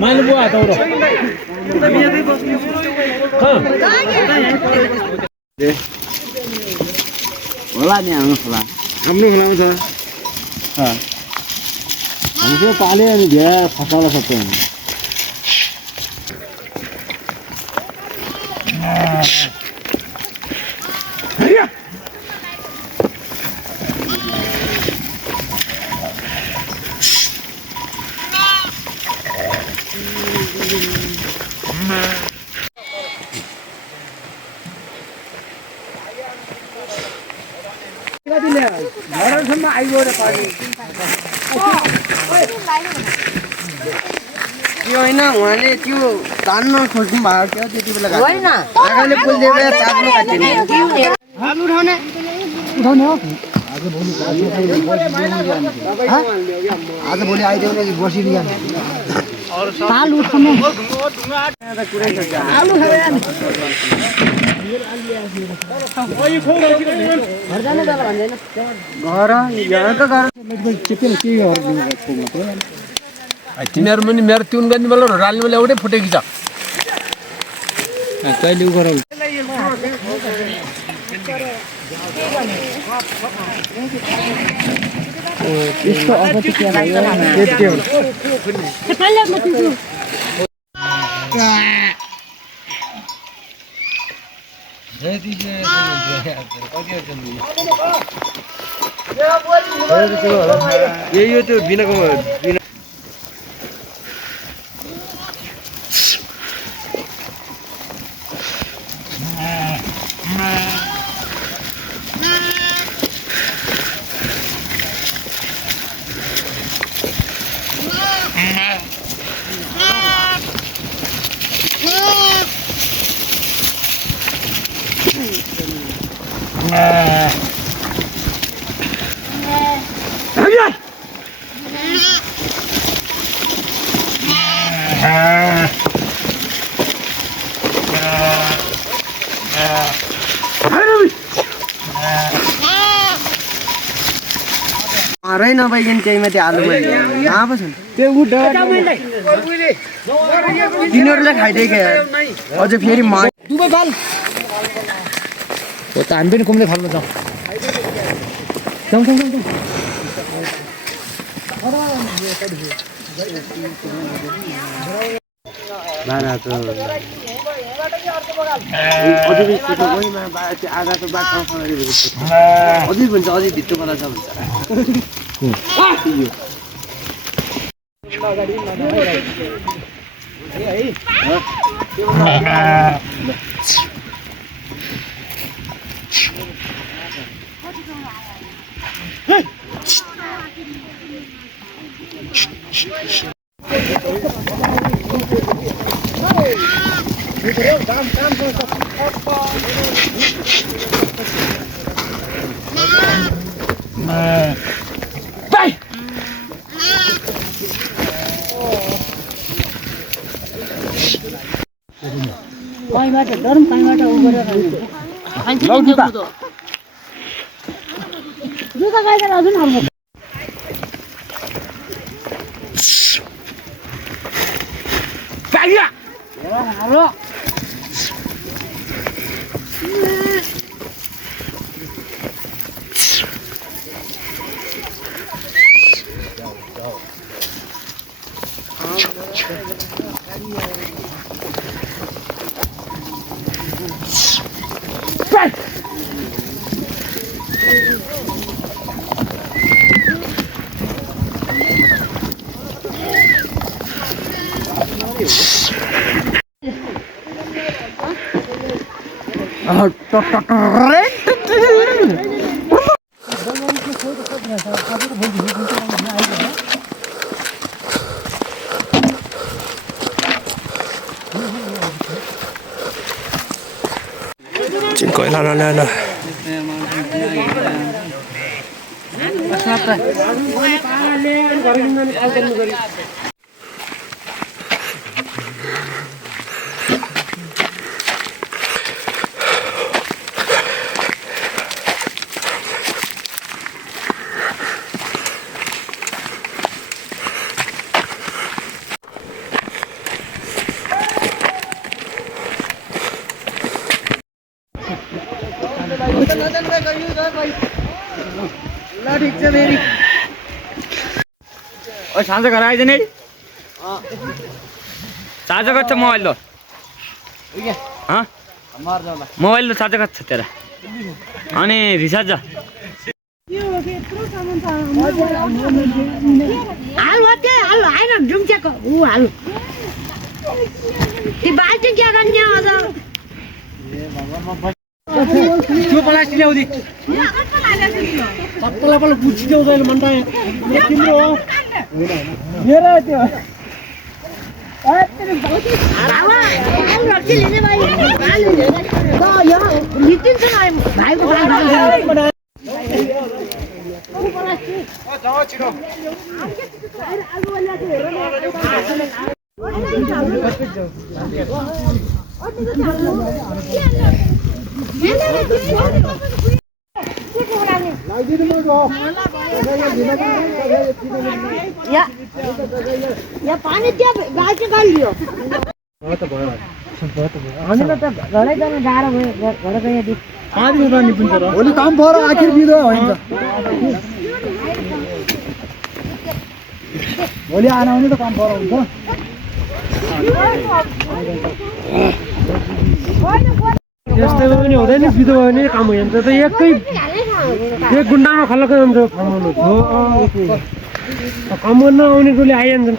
मैले बुवा दौरो होला नि हाम्रो खोला खोलामा छ हामीले पाले अनि धेरै फसाला सबै हुन्छ घरसम्म आइगयो पानी त्यो होइन उहाँले त्यो तान्न खोज्नु भएको थियो त्यति बेला होइन आगाले पुलले चाक्नु काट्यो आलु उठाउने उठाउने हो आज भोलि आइदियो भने बसिदिनु आलु उठाउने आलु तिमीहरू पनि मेरो ट्युन गर्ने बेला राल्ने बेला एउटै फुटेकी छ कहिले गरौँ यो त्यो बिनाको बिना मारै नभइकन त्यही माथि आलु नआएको छ तिनीहरूले खाइदिएको अझ फेरि हो त हामी पनि कुम्दै फाल्नु जाउँ अझै भन्छ अझै भित्तो बला छ भन्छ Koilana. ल ठिक छ फेरि ओ साँझ घर आइज नि चार्ज गर्छ मोबाइल लो हाँ मोबाइल लो चार्ज गर्छ तेरा अनि रिचार्ज हाल आएन ढुङ्चेको ऊ हाल ती बाल्टी क्या गर्ने अझ त्यो प्लास्टिक ल्याउँदी पत्तला पल्ला पुछि ल्याउँदैन मन त तिम्रो हो मेरो त्यो भाइको या पानी त्यहाँ बाल्टी गालियो हामीलाई त घरै जान गाह्रो भयो घर गएदेखि पानी उठाउनु पनि छ भोलि काम पऱ्यो आखिर बिदा होइन भोलि आएन भने त काम पऱ्यो हुन्छ यस्तोमा पनि हुँदैन बिदा भयो भने काम हुन्छ त एक गुन्डामा खल्लको हुन्छ कमाउनु काम गर्न आउने टोली आइहाल्छन्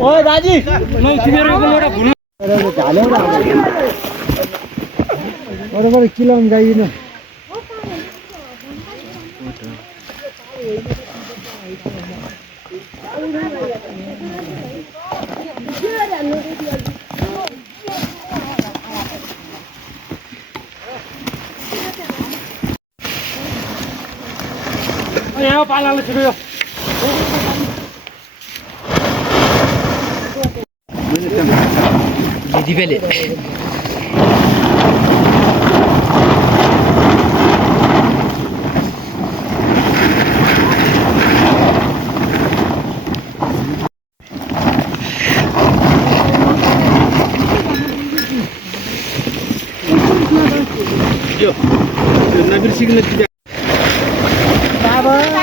ओ दाजी लौ तिमीहरुको एउटा भुल बराबर किलोमा जाइदिनु यहाँ पालाले छिटो दिदीले यो नबिर सिग्नल बाबा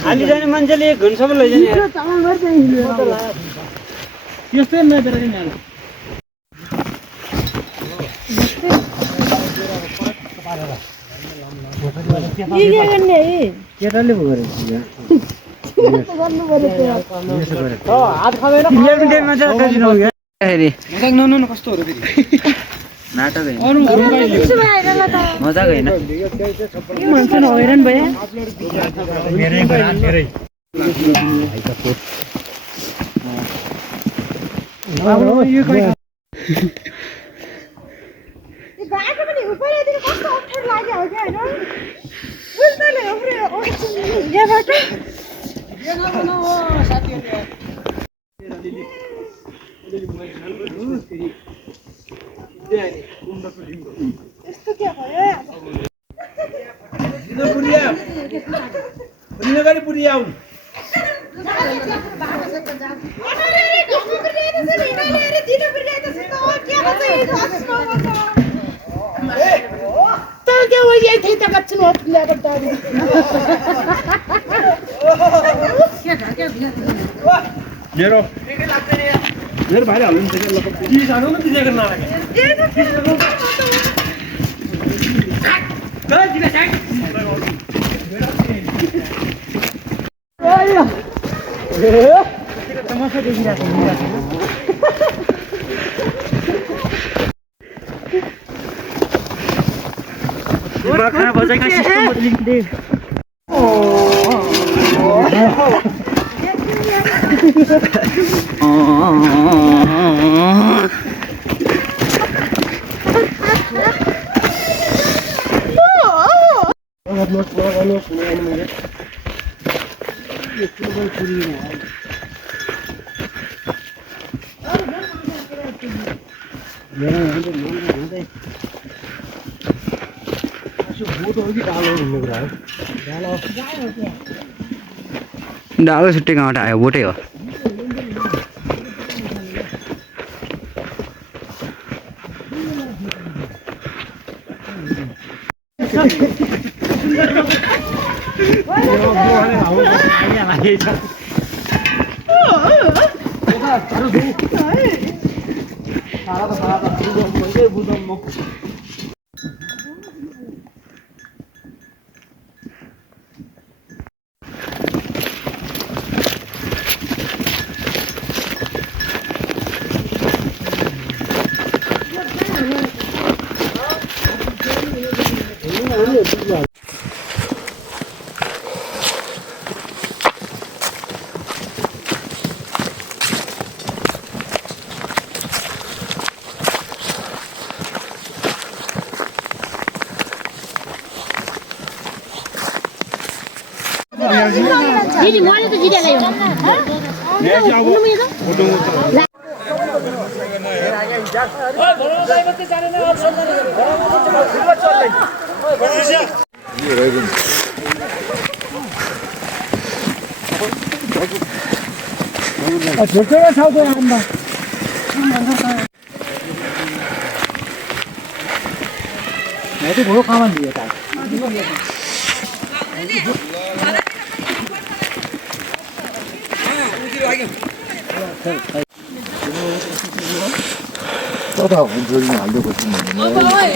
खाली जाने मान्छेले घनसम्म लैजाने यस्तै नबेर केटाले पो गरेको हात खाँदैन कस्तो हो फेरि नाटक होइन मजाक होइन हैरान भयो यस्तो के भयो मेरो भाइ हाल्नु नि सानो न दिएको नलागे तमासा देखिरहेको खाना बजाइका सिस्टम बदलिन्छ डालो छुट्टी कहाँबाट आयो बोटै हो दिदी मैले त जिरेलाई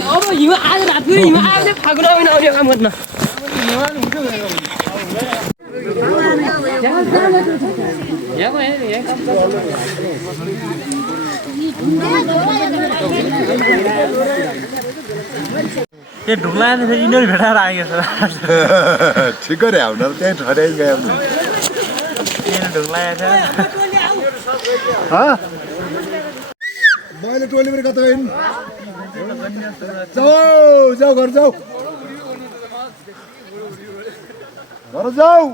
अब हिउँ आज रात फेरि हिउँ आयो भने फागुन महिना आउने काम गर्न ये ढुङ्ला यिनीहरू भेटाएर आएको छ ठिक गरे हाम्रो त्यहीँ ठहरै गयो ढुङ्ला मैले टोली पनि कता गइन् जाऊ जाऊ घर जाऊ घर जाऊ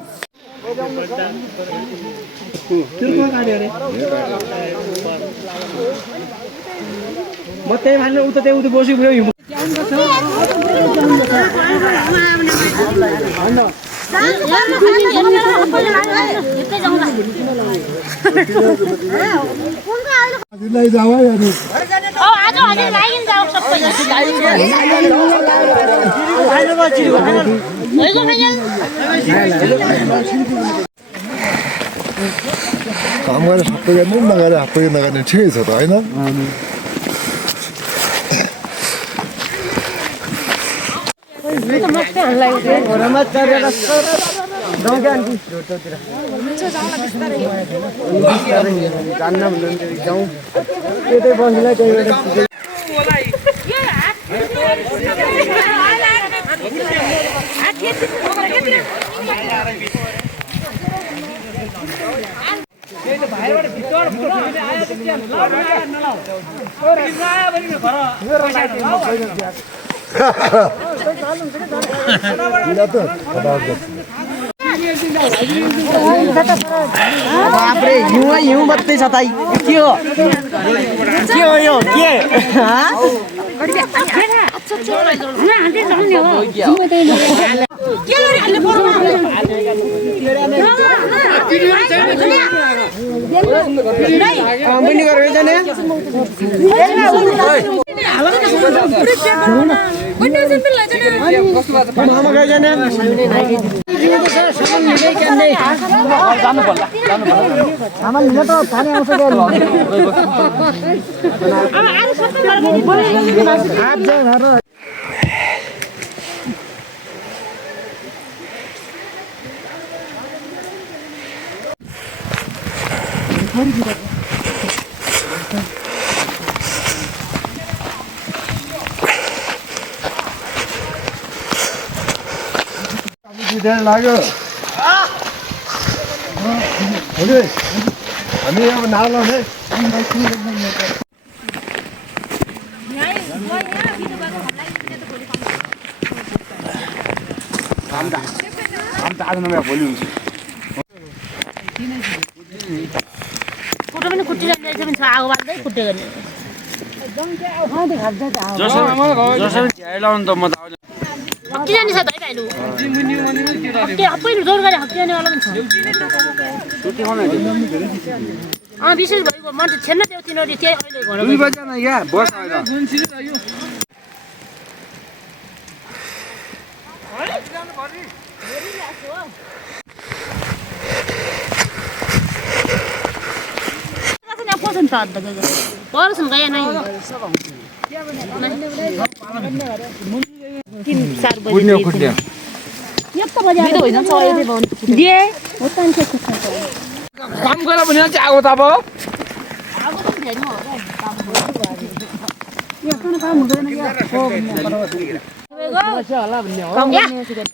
म त्यही मान्नु उता त्यही उता बसी पुऱ्यो हिउँ जाऊ है अनि आज हजुर लागिन जाऊ सबै काम गरेर सबै गर्नु नगरेर सबै नगर्ने ठिकै छ त होइन बापरे हिउँ बत्दै छ ताई के हो यो के धेरै लाग्यो हामी अब नाला है कुटो पनि कुटिरहेको रहेछ भने आगो बाल्दै कुट्यो भने हप्ती जाने छ त है भाइलु पहिलो जोर गरे हप्ती जानेवाला पनि छ विशेष भएको मान्छे छेन्न त्यो तिनीहरू त्यही अहिले पर्छन् गए नै 3-4 बजे यस्तो बजे होइन दिए काम गरेर भने चाहिँ आगो ताप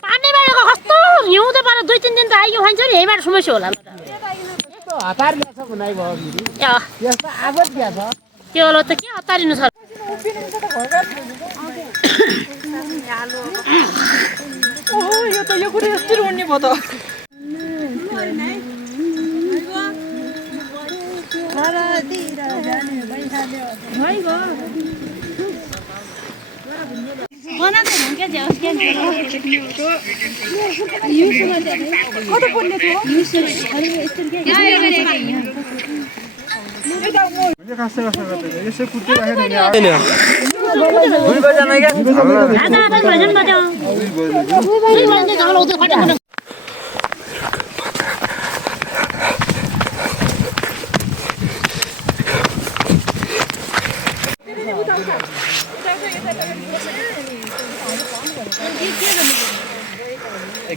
पानी बारेको कस्तो हिउँदो पारा 2-3 दिन त आइयो खान्छ नि यहीँबाट समस्या होला त्यो होला त के हतारिनु छ यो त यो कुरा यस्तो उड्ने भयो त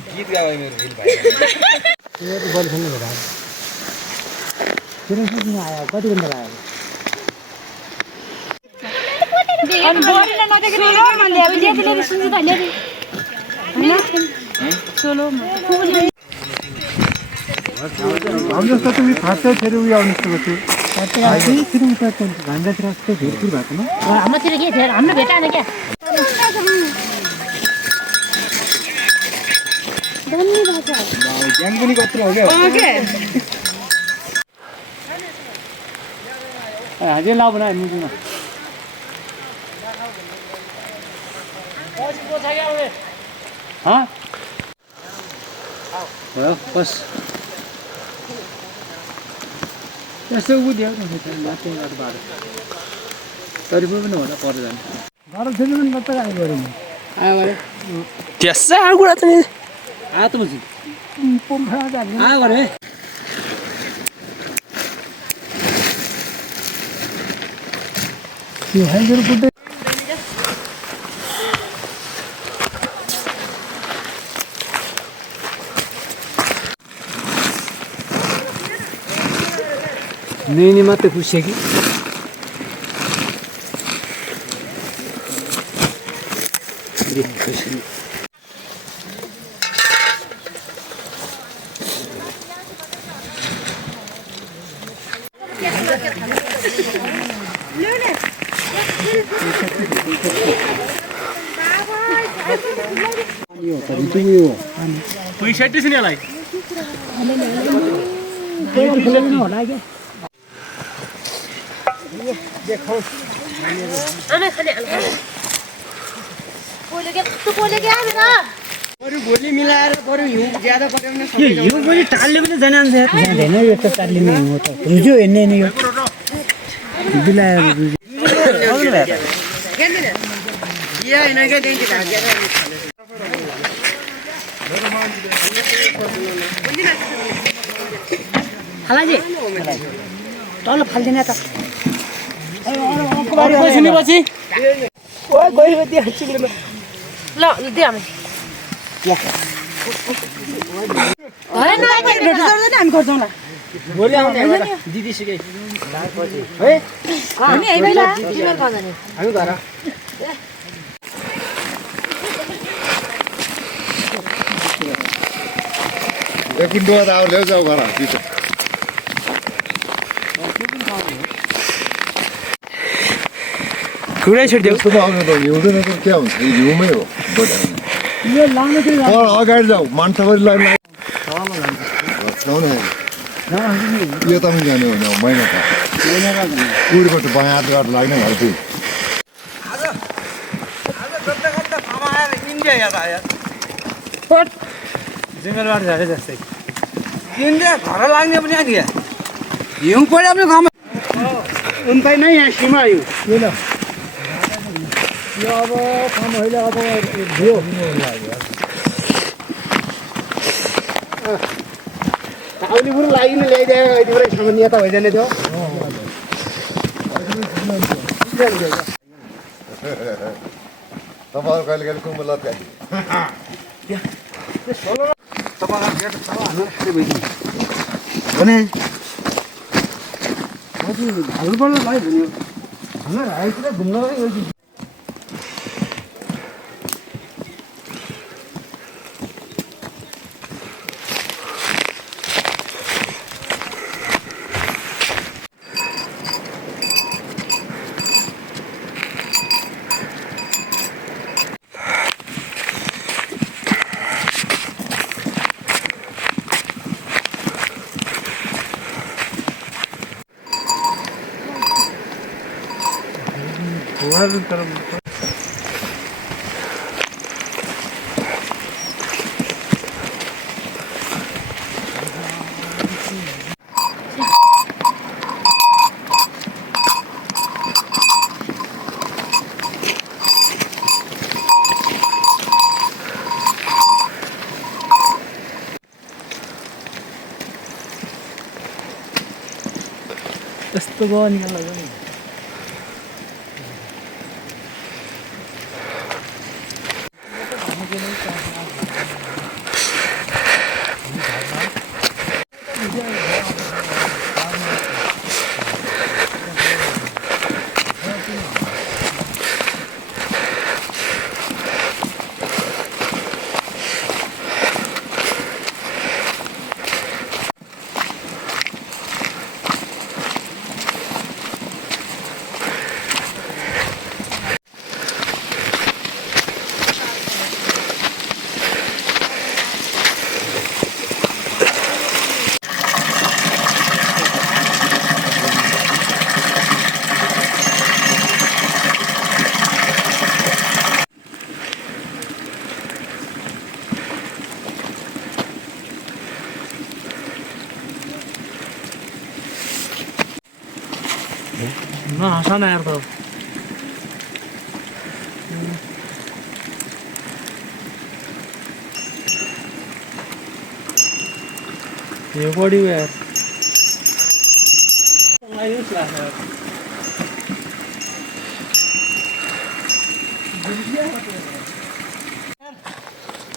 गीत गावे मेरो दिल भाइ कति घन्टा लाग्यो अनि बोरीले नदेखेर रोमाले अब लेखेर सुन्छु त ल्यारी हैन सोलो हम जस्तो तुम्ही फाट्दै फेरि उयो आउनु जस्तो थियो फेरि उता भान्जातिर जस्तो भेटपुर भएको न हाम्रोतिर के थियो हाम्रो भेटाएन क्या धन्नी भाषा ज्ञान पनि कत्रो हो क्या हाजिर लाउ बना मुजुमा हाँ भयो बस यस्तो उद्यो बाटो बाटो तरिपो पनि होला पर जाने घर फेरि पनि कता आयो गऱ्यो आयो गरे त्यसै आगो कुरा त नि आयो त मुजु पोखरा जाने आयो गरे यो हाइजर कुटे नहीं मात्र खुशी की पैसा त्यसै नै लाइ भोलि मिलाएर बरु हिउँ ज्यादा पर्यो भने हिउँ पनि टाल्ले पनि जान्छ जाँदैन यो त टाल्ले नै हो त रुजु हेर्ने नि यो बिलाएर रुजु या हैन के दिन्छ भाग्य हालाजी तल फाल्दिन त पछि ओइ गयो त्यो चिल्लेमा ल दे हामी हैन हामी गर्छौँ ल भोलि आउने दिदी सिकै है हामी यही बेला तिमीहरु खान्छ नि हामी घर एकछिन डुवा त आउँ ल्याउ जाऊ घर खुरै छिडिदियो यस्तो त आउनु त हिउँदैन त के हुन्छ हिउँमै हो अगाडि जाऊ मान्छेभरि लाइन यो त पनि जाने होइन महिना त पुरीबाट बायाँ हात गरेर लाग्ने भयो जिम्मेवार झारे जस्तै इन्डिया घर लाग्ने पनि आदि हिउँ पऱ्यो पनि घाम उनकै नै यहाँ सीमा यो यो अब काम अहिले अब भयो आउने पुरो लागिन ल्याइदियो यति बेला सामान्य त भइजाने थियो तपाईँहरू कहिले कहिले कुम्बो लत्काली भने हालबाट लाग्यो हाम्रो आइतिर घुम्न यस्तो गयो निकाल्नु लाग्यो नि नहाँस न यार त यो बढी यार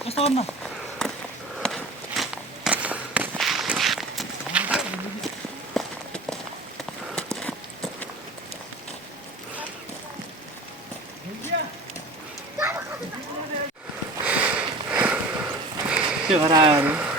कस्तो गर्नु त्यो घर आयो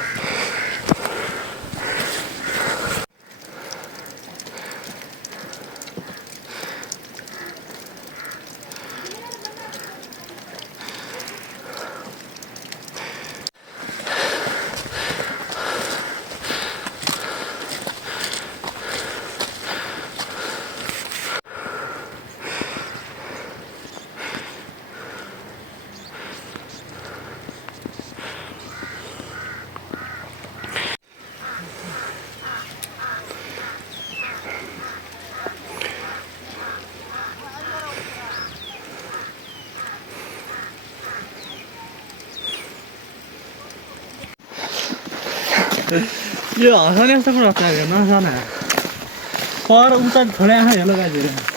यो हँसाउने जस्तो पनि हँसा नहँसाना पर उता छोडे आँखा हेलो गाजीहरू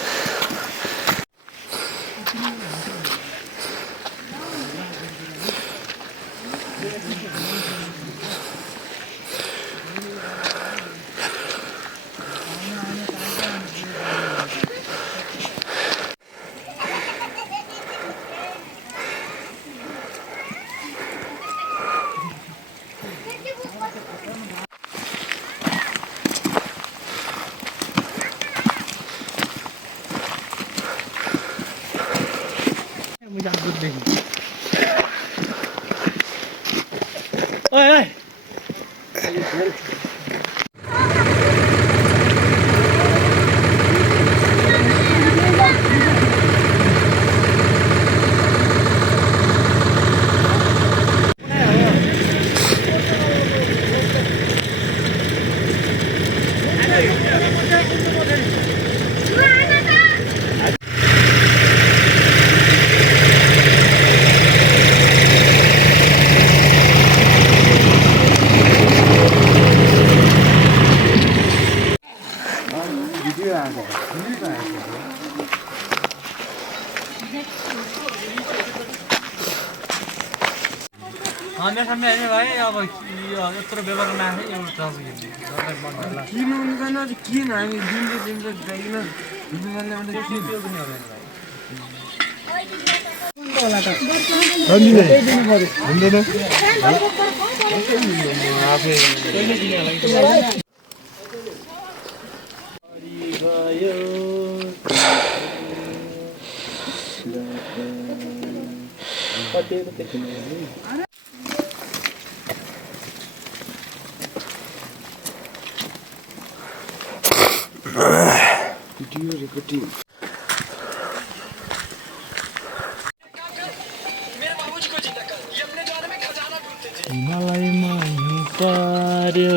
हामी सामने हैन भाइ अब यत्रो व्यवहार नआए एउटा किन हुँदैन किन हामी दिनले दिनको जागिन दिनले भने के त्यो पनि होला भिडियो रेकर्डिङ मलाई मान्नु पर्यो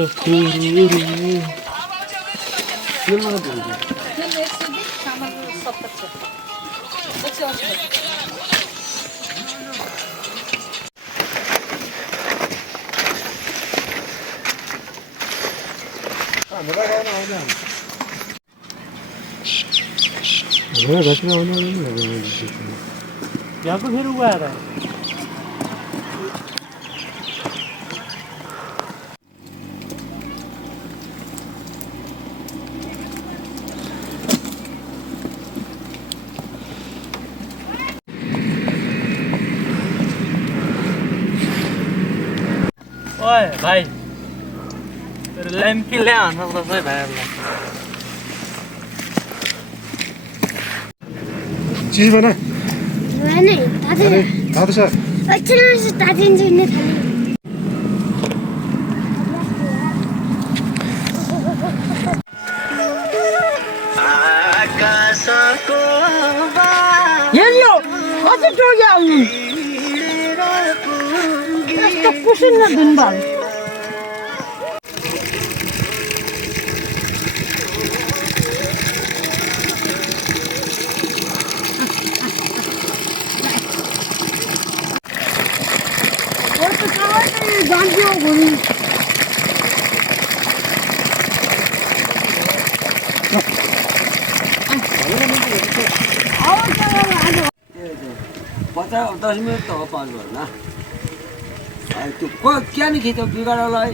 यहाँ फिर हुआ है ओए भाई तेरे लैंप की ले आना तो सही भाई चीज बना नहीं दादी दादु सर अचानक से दादी ने थाली हेलो अझ जोगी आउनु यस्तो कुसिन दिन भर पचास 10 मिनट तो हो पाँच ना तू क्या नहीं खींचो बिगाड़ वाला है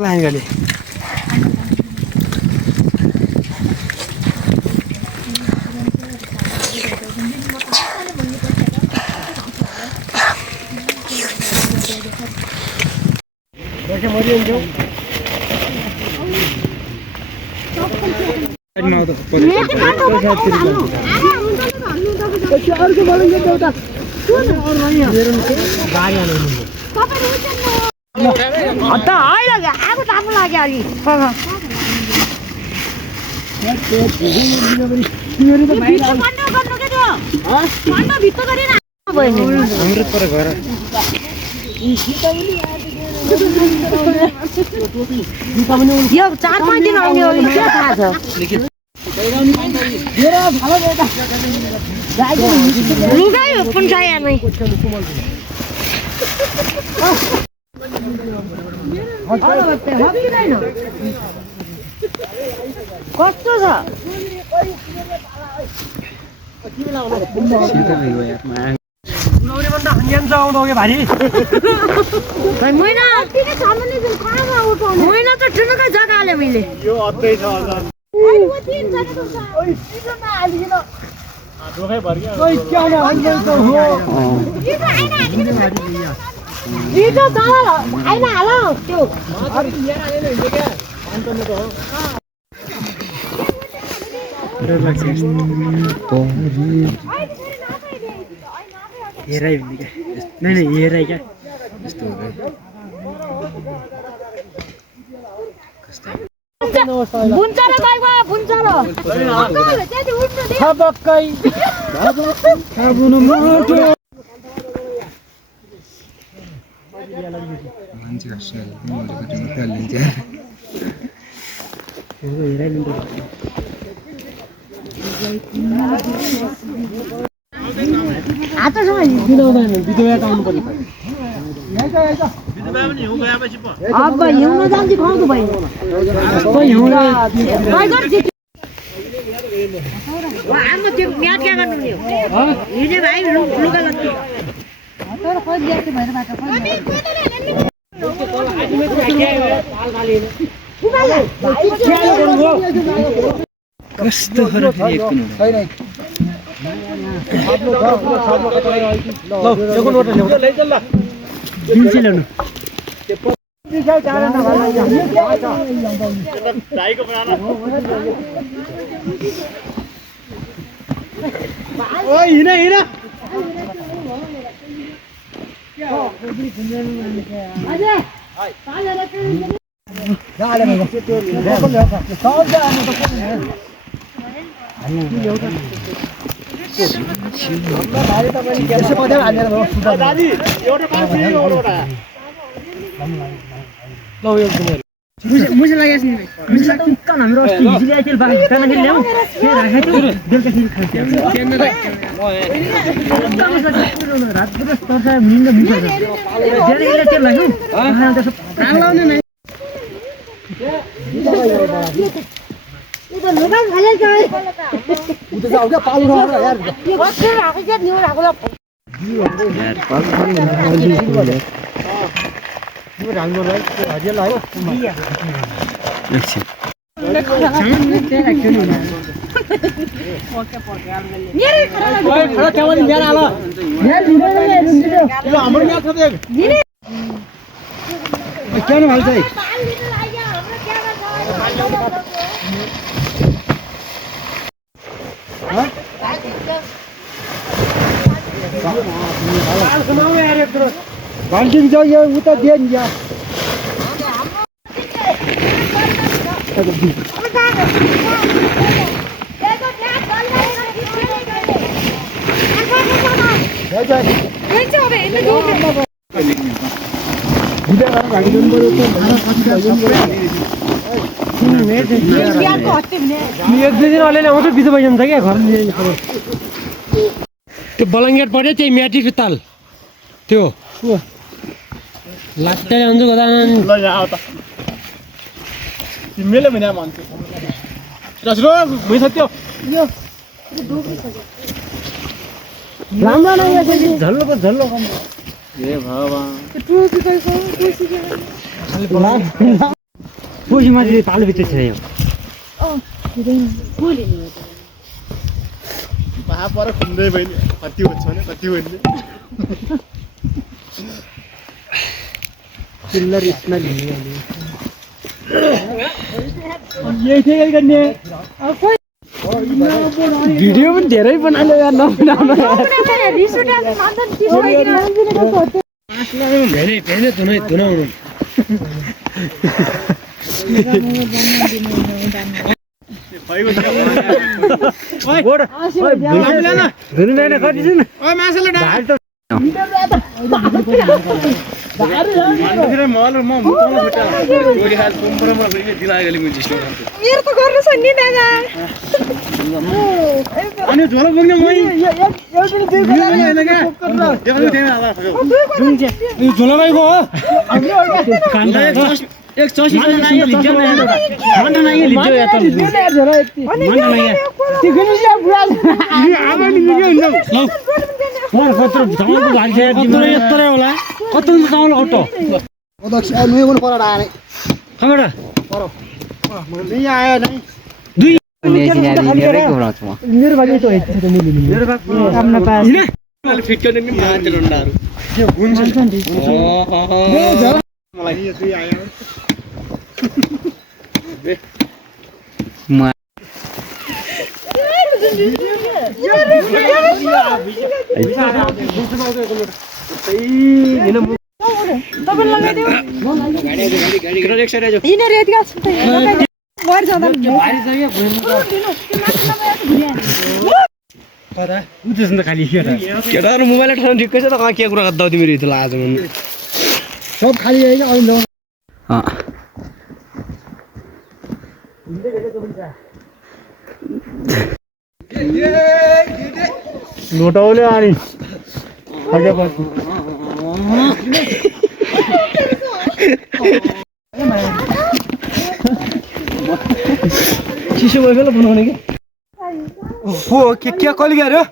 लाइन गले देखे मरियो जो न त अर्को बोलेंगे एउटा और नहीं गाडी आने अत्ता आइला आगो ताप्नु लाग्यो अलि हाम्रो पर घर यो 4-5 दिन आउने हो के थाहा छ लुगाइ पुन्साया नै कस्तो छ मैना त ठुनुकै जग्गा हाले मैले हेराइ भन्ने क्या नै हेराइ क्या बुन्छ र गएको बुन्छ र त्यति उठ्नु दे थपक्कै साबुन मोटो अब हिउँमा जान्छ खुवाउँछु भाइ हाम्रो त्यो म्याच क्या गर्नु नि हिँडे भाइ लुगा लत्ती तर खोइ ल्याएको भएर कस्तो फरक मुझे लागेको छैन मुझे कन हाम्रो अस्ति हिजो आइतेल बाल खाना खेल ल्याऊ के राखे थियो बेलुका फेरि खान्छ रात बस तर्सा मिल्न मिल्छ धेरै ले तेल लाग्यो खाना त प्राण लाउने नै यो त लुगा खाले जाए उ त जाऊ क्या पालु खाएर यार यो बस्छ राखे के निउ राखेको यार पालु यो राङ्गोलाई हजिल आयो एकछिन खडा त्यहाँ पनि ल्याएर आलो यो हाम्रो यहाँ छ देख के न भाइ बाल्टिङ छ यो उता दे नि यहाँ एक दुई दिन अलिअलि आउँछ बिचो भइजान्छ क्या घर त्यो बलङ्गेट पऱ्यो त्यही म्याट्री ताल त्यो लाट्टाले आउँछ गदा तिमीले भने मान्छे रसरो भइ सक्यो राम्रो नै झल्लोको झल्लो कम ए भगवान पोसीमा चाहिँ तालभित्र छ यो भा पर खुम्दै भइले कति हुन्छ भने कति भइले चिल्लर स्मेल हुने यही थियो गर्ने भिडियो पनि धेरै बनायो यार नबनाउनु भेले भेले धुनाउनु मेरो त गर्नु छ नि दादा अनि झोला बोक्ने मै झोलाबाई गो हो एक चौसी कस्तो हुन्छ चामल अटो नुगुन पर आए कहाँबाट पर नहीं आया नहीं दुई मेरो भागले त होइन त मिल्ने मेरो भाग काम नपाए मैले फिट गर्ने नि मान्छे रन्डाहरु त्यो हुन्छ मलाई यो दुई आयो केटाहरु मोबाइल ठाउँ ठिक्कै छ त के कुरा गर्दा हो तिमीहरु यति लाज भन्नु सब खाली होइन अहिले लोटाउले अनि अझै बस्नु चिसो भयो बेला बनाउने के हो के कहिले गयो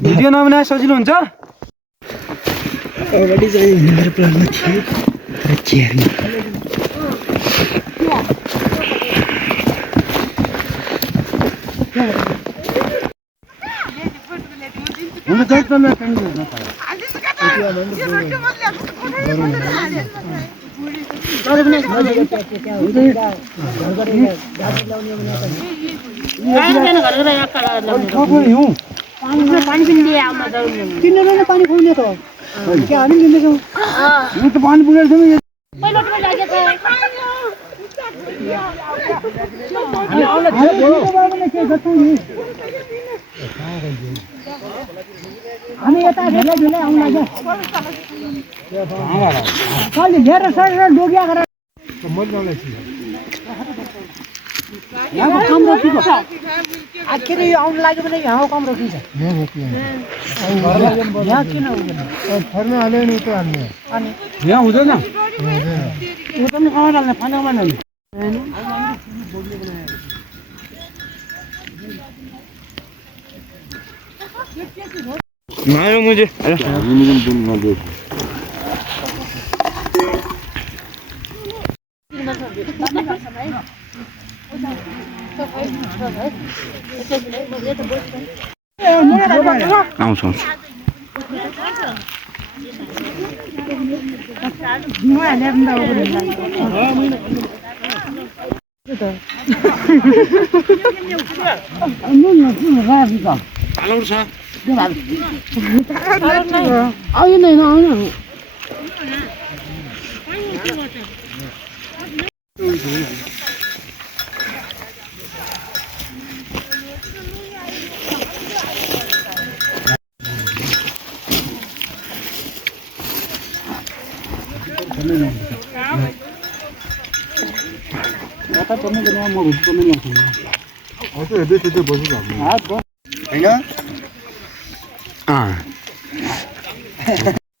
भिडियो नबनाए सजिलो हुन्छ अगाडि चाहिँ मेरो प्लानमा थियो तर चेयरमा किन्ने पानी खुल्ने त क्या हामी लिँदैछौँ म त पानी पुगेर थियौँ हामी यता धेरै ढिलै आउनु लाग्यो कहिले लिएर सरेर डोगिया गरेर यहाँको काम रोकिएको आखिर यो आउनु लाग्यो भने यहाँको काम रोकिन्छ यहाँ किन हुँदैन फर्न हाल्यो नि उता हाल्ने यहाँ हुँदैन त्यो पनि कहाँ हाल्ने फानामा हाल्ने मायो मुझे आउँछ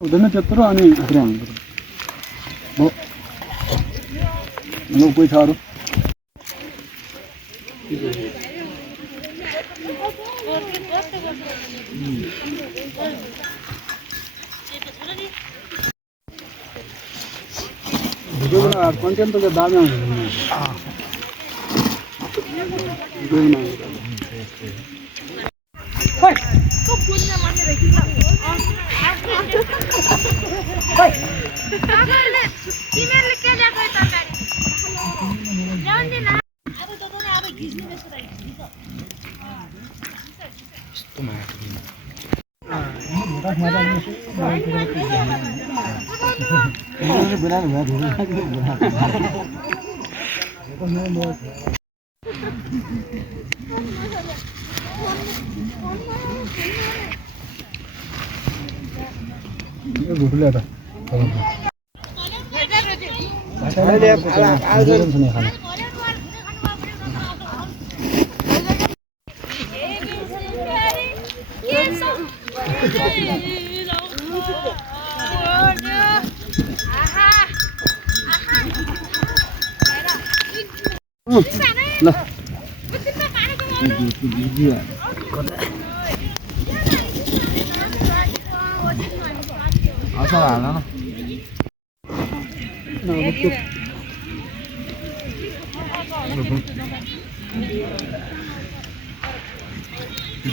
हुँदैन त्यत्रो अनि कोही छ अरू कन्टेन्ट त दामी आउँछ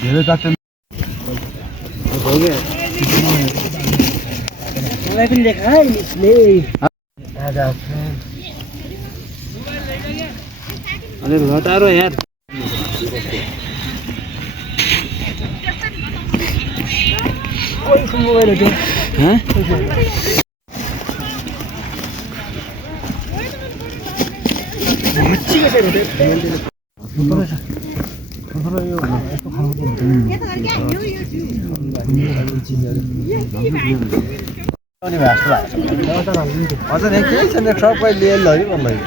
धेरै जान्छ मलाई पनि देखा है यसले अरे हटारो यार मोबाइल हो त्यो हैं अझ नै केही छैन ट्रकलाई लिएर लग्यो मलाई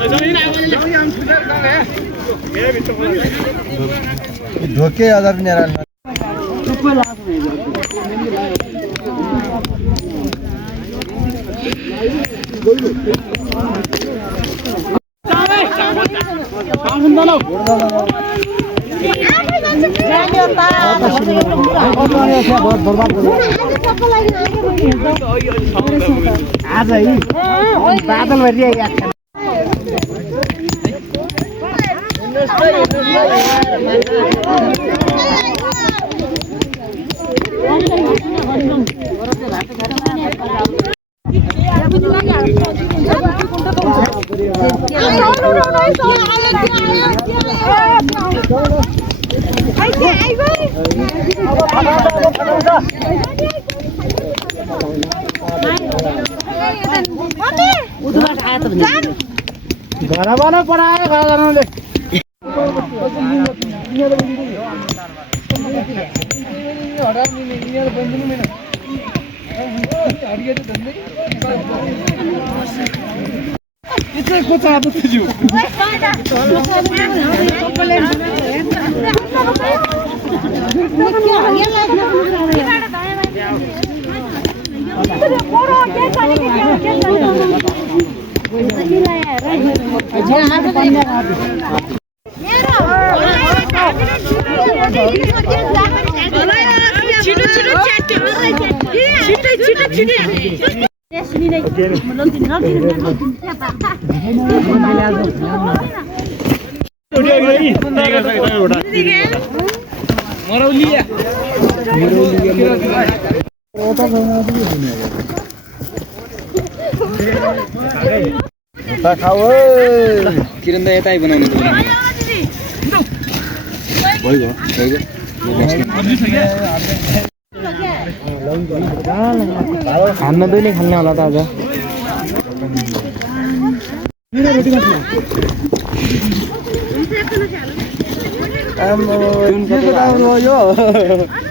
ढोके अझ पनि आज है बादल भरिरहेको घरबाट पढायो घरले खाऊ किरण दा यतै बनाउनु भयो खान्न दुई नै खाल्ने होला त आज यो